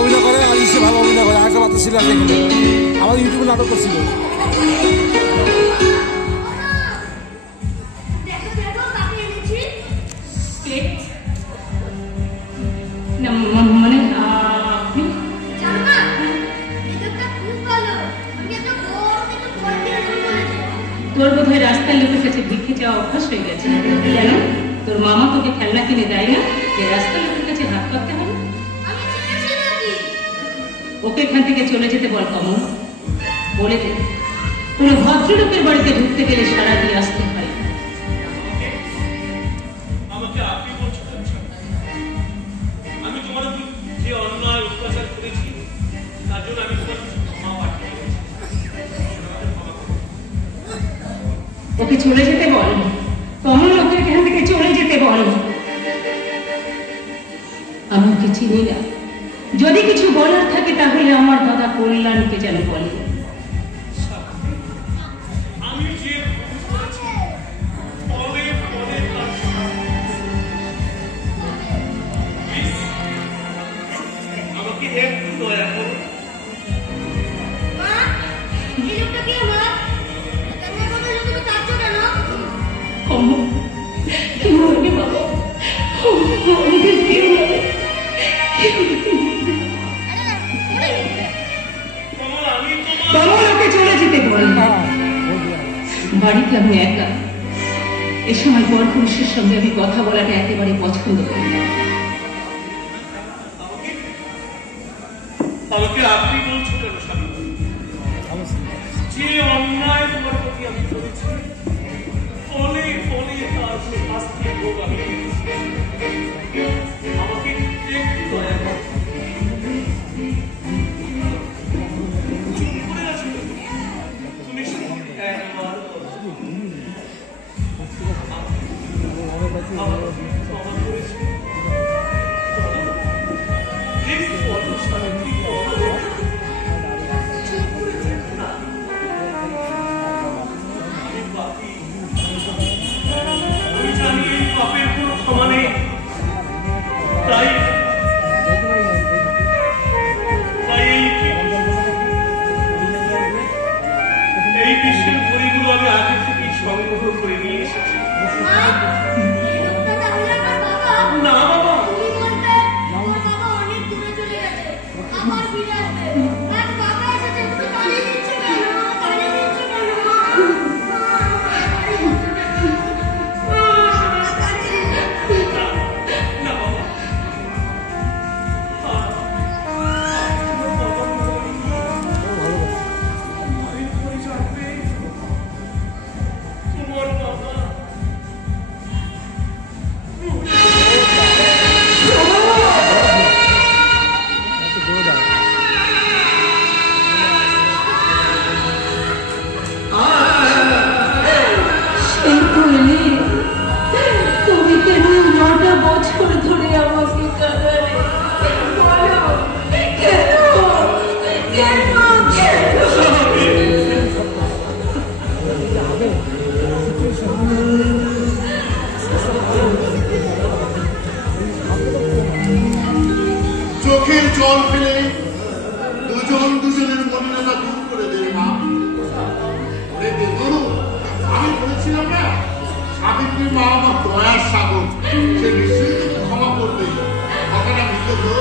অভিনয় করে আর সে ভালো অভিনয় করে। আরেকটা বাচ্চা ছিল আমাদের ইউটিউবে নাটক করছিল। তোর বোধ হয় রাস্তার লোকের কাছে ভিক্ষে যাওয়া অভ্যাস হয়ে গেছে। কেন তোর মামা তোকে খেলনা কিনে দেয় না যে রাস্তার লোকের কাছে হাত পাততে হবে? ওকে এখান থেকে চলে যেতে বল কমল, বলে দে কোনো ভদ্রলোকের বাড়িতে ঢুকতে গেলে সারা দিয়ে আসতে হয়। আমাকে আপনি বলছেন আমি তোমার যে অন্যায় অত্যাচার করেছি তার জন্য আমি তোমার ক্ষমা পাঠিয়ে ওকে চলে যেতে বল কমল, ওকে এখান থেকে চলে যেতে বল। আমি ওকে চিনি না, যদি কিছু বলার থাকে তাহলে আমার দাদা কল্যাণকে যেন বলে। আমি যে পরে পরে আমাকে একটু দয়া করো। চলে যেতে বল। বাড়িতে আমি একা, এ সময় পর পুরুষের সঙ্গে আমি কথা বলাটা একেবারে পছন্দ করি না। আমাকে আপনি বলছো কেন স্বামী? যে অন্যায় তোমার প্রতি আমি করেছি ফলে ফলে তার শাস্তি ভোগ আমি আমাকে একটু দয়া করো। তুমি একবার আমি জানি এই পাপের কোনো ক্ষমা নেই, তাই এই বিশ্বের ঘড়িগুলো আমি আগে থেকেই সংগ্রহ করে নিয়ে এসেছি। না বাবা, চোখের জল ফেলে দুজন দুজনের মলিনতা দূর করে দেবে না। আমি বলেছিলাম না সাবিত্রী মা আমার দয়ার সাগর, সে নিশ্চয়ই ক্ষমা করবে। কথাটা মিলে তো